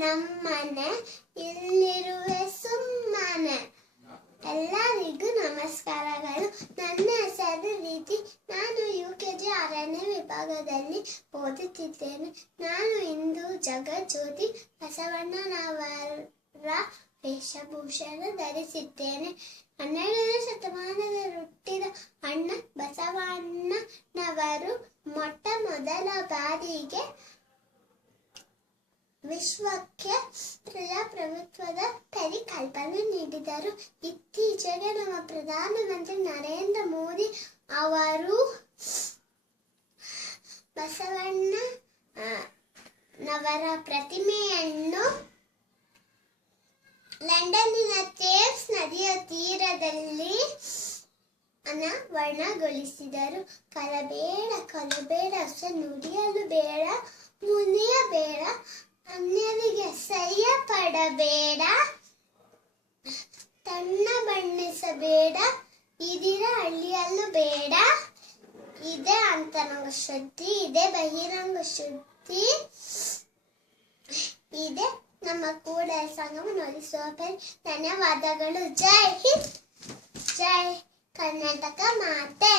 ನಮ್ಮನೆ, ಇಲ್ಲಿರುವೆ ಸುಮ್ಮನೆ. ಎಲ್ಲರಿಗೂ ನಮಸ್ಕಾರಗಳು. ನನ್ನ ಹೆಸರು ರೀತಿ. ನಾನು UKG 6ನೇ ವಿಭಾಗದಲ್ಲಿ ಓದುತ್ತಿದ್ದೇನೆ. ನಾನು ಇಂದು ಜಗಜ್ಯೋತಿ ಬಸವಣ್ಣನವರ ವೇಷಭೂಷಣ ಧರಿಸಿದ್ದೇನೆ. 12ನೇ ಶತಮಾನದಲ್ಲಿ ಹುಟ್ಟಿದ ಅಣ್ಣ ಬಸವಣ್ಣನವರು ಮೊಟ್ಟ ಮೊದಲ ಬಾರಿಗೆ ವಿಶ್ವಕ್ಕೆ ಪ್ರಜಾಪ್ರಭುತ್ವದ ಪರಿಕಲ್ಪನೆ ನೀಡಿದರು. ಇತ್ತೀಚೆಗೆ ನಮ್ಮ ಪ್ರಧಾನಮಂತ್ರಿ ನರೇಂದ್ರ ಮೋದಿ ಅವರು ಬಸವಣ್ಣನವರ ಪ್ರತಿಮೆಯನ್ನು ಲಂಡನ್ನಿನ ಥೇಮ್ಸ್ ನದಿಯ ತೀರದಲ್ಲಿ ಅನಾವರಣಗೊಳಿಸಿದರು. ಕಲಬೇಡ ಕಲಬೇಡ, ನುಡಿಯಲು ಬೇಡ, ಮುನಿಯಬೇಡ, ಅನ್ಯರಿಗೆ ಸಹ್ಯ ಪಡಬೇಡ, ತನ್ನ ಬಣ್ಣಿಸಬೇಡ, ಇದಿರ ಅಳಿಯಲು ಬೇಡ. ಇದೇ ಅಂತರಂಗ ಶುದ್ಧಿ, ಇದೇ ಬಹಿರಂಗ ಶುದ್ಧಿ, ಇದೇ ನಮ್ಮ ಕೂಡಲ ಸಂಗಮ ನೋಡಿಸುವ ಪರಿ. ಧನ್ಯವಾದಗಳು. ಜೈ ಹಿಂದ್, ಜೈ ಕರ್ನಾಟಕ ಮಾತೆ.